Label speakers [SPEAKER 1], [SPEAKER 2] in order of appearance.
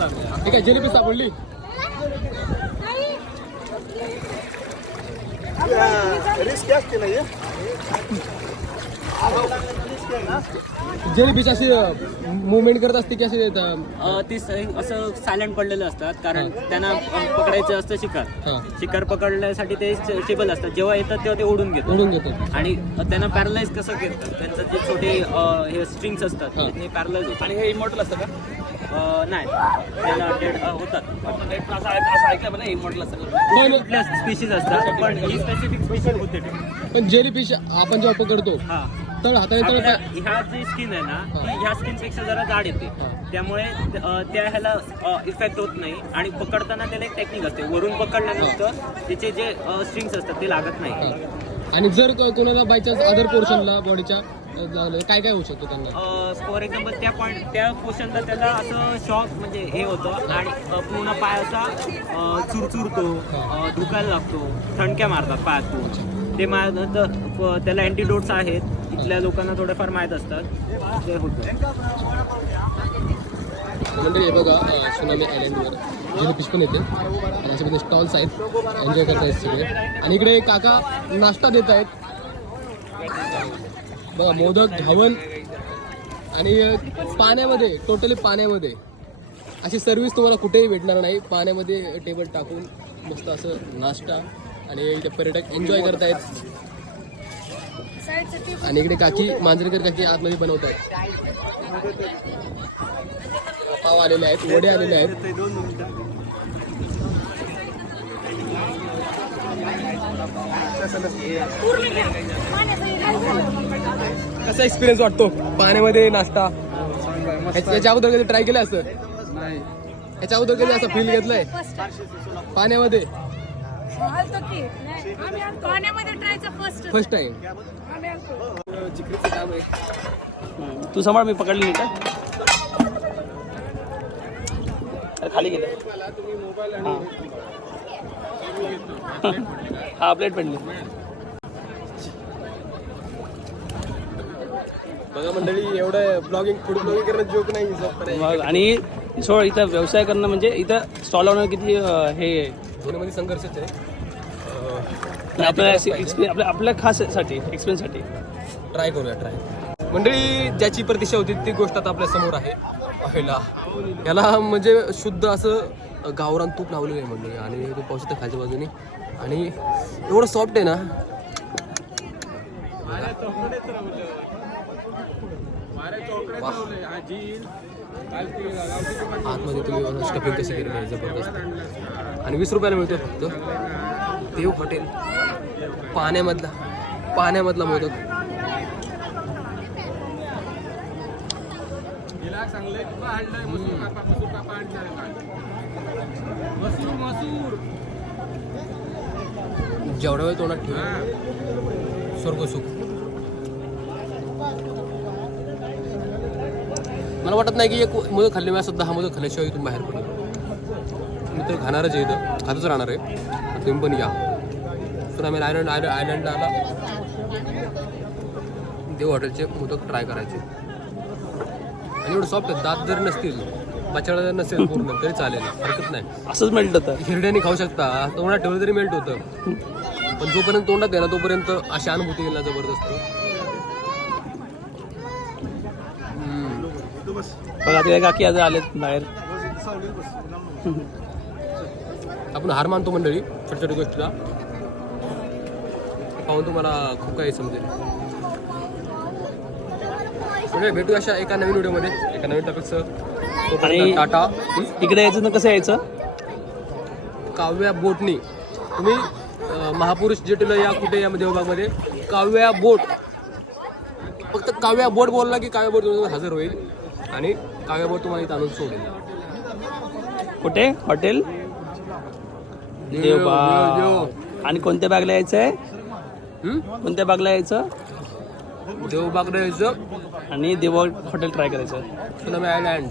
[SPEAKER 1] ठीक आहे जिलेबी सापडली
[SPEAKER 2] रिस्क असते ना
[SPEAKER 1] जिलेबीची अशी मुवमेंट करत असते की अशी अं,
[SPEAKER 3] अ, ती स- असं सायलेंट पडलेलं असतात कारण त्यांना पकडायचं असतं शिकार
[SPEAKER 1] हा.
[SPEAKER 3] शिकार पकडण्यासाठी ते स्टेबल असतात. जेव्हा येतात तेव्हा ते ओढून घेतात.
[SPEAKER 1] ओढून घेतात.
[SPEAKER 3] आणि त्यांना पॅरलाइज कसं करतात? त्यांचं जे छोटे अ, हे स्ट्रिंग्स असतात
[SPEAKER 1] हा.
[SPEAKER 3] ते पॅरलाइज होतात.
[SPEAKER 4] आणि हे इमॉर्टल असतं का?
[SPEAKER 3] नाही. त्याला होतात
[SPEAKER 4] ते पण असं ऐक- असं ऐकलं पण इमॉर्टल असतं
[SPEAKER 1] पण
[SPEAKER 3] कुठल्या स्पीशीज असतात. पण ही स्पेसिफिक स्पीशीज होते ते.
[SPEAKER 1] पण जेलीफिश आपण जेव्हा पकडतो
[SPEAKER 3] हा.
[SPEAKER 1] तळ हाताने तळ
[SPEAKER 3] आपल्या
[SPEAKER 1] पाय-
[SPEAKER 3] ह्या जी स्किन आहे ना. ती ह्या स्किनपेक्षा जरा जाड येते.
[SPEAKER 1] हा.
[SPEAKER 3] त्यामुळे अ, त्या ह्याला इफेक्ट होत नाही. आणि पकडताना त्याला एक टेक्निक असते. वरून पकडल्यानंतर त्याचे जे स्ट्रिंग्स असतात ते लागत नाही.
[SPEAKER 1] हा. आणि जर को- कोणाला बाय चान्स अदर पोर्शनला बॉडीच्या काय काय होऊ शकतो त्यांना?
[SPEAKER 3] फॉर एक्झाम्पल त्या पॉईंट त्या पोर्शनला त्याला असं शॉक म्हणजे हे होतं आणि अ, पूर्ण पाय असा अ, चुरचुरतो अ, दुखायला लागतो थंडक्या मारतात पायातून ते. मारत त्याला अँटीडोट्स आहेत. इथल्या लोकांना थोडेफार माहीत असतात. ते होतं.
[SPEAKER 1] म्हणजे हे बघा अं, सुनामी आयलंडवर जेलीफिश पण येते. आणि असे म्हणजे स्टॉल्स आहेत. एन्जॉय करतायत सगळे. आणि इकडे काका नाश्ता देत आहेत बघा मोदक घावन आणि पाण्यामध्ये टोटली पाण्यामध्ये. अशी सर्व्हिस तुम्हाला कुठेही भेटणार नाही. पाण्यामध्ये टेबल टाकून मस्त असं नाश्ता आणि इथे पर्यटक एन्जॉय करतायत. आणि इकडे काकी मांजरेकर काकी आतमध्ये बनवत आहेत पाव आलेले आहेत वडे आलेले आहेत. कसा एक्सपिरियन्स वाटतो? पाण्यामध्ये नाश्ता? याच्या अगोदर कधी ट्राय केलं असं? याच्या अगोदर कधी असं फील घेतलंय? पाण्यामध्ये?
[SPEAKER 5] फर्स्ट
[SPEAKER 1] फर्स्ट टाइम
[SPEAKER 4] तू सांभाळ मी पकडली नाही का? खाली गेलं. हा. प्लेट पडली
[SPEAKER 1] बघा मंडळी एवढं ब्लॉगिंग फूड ब्लॉगिंग करणं जोक नाही
[SPEAKER 4] आणि सोड इथं व्यवसाय करणं म्हणजे इथं स्टॉल लावणं किती हे आहे.
[SPEAKER 1] दोन्हीमध्ये संघर्षच आहे.
[SPEAKER 4] आपल्या आपल्या आपल्या खाससाठी एक्सपिरियन्ससाठी
[SPEAKER 1] ट्राय करूया ट्राय मंडळी ज्याची प्रतीक्षा होती ती गोष्ट आता आपल्यासमोर आहे. पहिला. याला म्हणजे शुद्ध असं गावरान तूप लावलेलं आहे मंडळी आणि ते पाऊस येतं खालच्या बाजूने. आणि एवढं सॉफ्ट आहे ना. आतमध्ये तुम्ही स्टफिंग कशी केलेली आहे जबरदस्त. आणि वीस रुपयाला मिळतो फक्त. देव हॉटेल. पाण्यामधला. पाण्यामधला मोदक जेवढा वेळ तोंडात ठेव. स्वर्ग सुख. मला वाटत नाही की एक मोदक खाल्ले मी सुद्धा हा मोदक खाल्ल्याशिवाय इथून बाहेर पडलो मी तर खाणारच आहे इथं. खातच राहणार आहे. तुम्ही पण या. तर आम्ही आयलंड आयलंड आयलंडला आला देव हॉटेलचे मोदक ट्राय करायचे. आणि एवढं सॉफ्ट आहे दात जर नसतील बचाडा जर नसेल पूर्ण तरी चालेल. हरकत नाही.
[SPEAKER 4] असंच मेल्ट होतं
[SPEAKER 1] हिरड्याने खाऊ शकता. तोंडात ठेवलं तरी मेल्ट होतं. पण जोपर्यंत तोंडात आहे ना तोपर्यंत अशी अनुभूती येईल ना जबरदस्त.
[SPEAKER 4] बघा ते काकी आज आलेत बाहेर.
[SPEAKER 1] आपण हार मानतो मंडळी छोट्या छोट्या गोष्टीला. पाहून तुम्हाला खूप काही समजेल. म्हणजे भेटू अशा एका नवीन व्हिडिओमध्ये. एका नवीन टॉपिकसह
[SPEAKER 4] आणि-
[SPEAKER 1] टाटा.
[SPEAKER 4] इकडे यायचं ना कसं यायचं?
[SPEAKER 1] काव्या बोटनी. तुम्ही महापुरुष जेटीला या कुठे या देवबागमध्ये काव्या बोट. फक्त काव्या बोट बोलला की काव्या बोट तुमच्याकडे हजर होईल. आणि काव्या बोट तुम्हाला इथं आणून सोडेल.
[SPEAKER 4] कुठे? हॉटेल?
[SPEAKER 1] देव,
[SPEAKER 4] देवबाग
[SPEAKER 1] देव.
[SPEAKER 4] आणि कोणत्या बागला यायचं आहे? कोणत्या बागला यायचं?
[SPEAKER 1] देवबागला यायचं
[SPEAKER 4] आणि देवबाग हॉटेल ट्राय करायचं.
[SPEAKER 1] आयलँड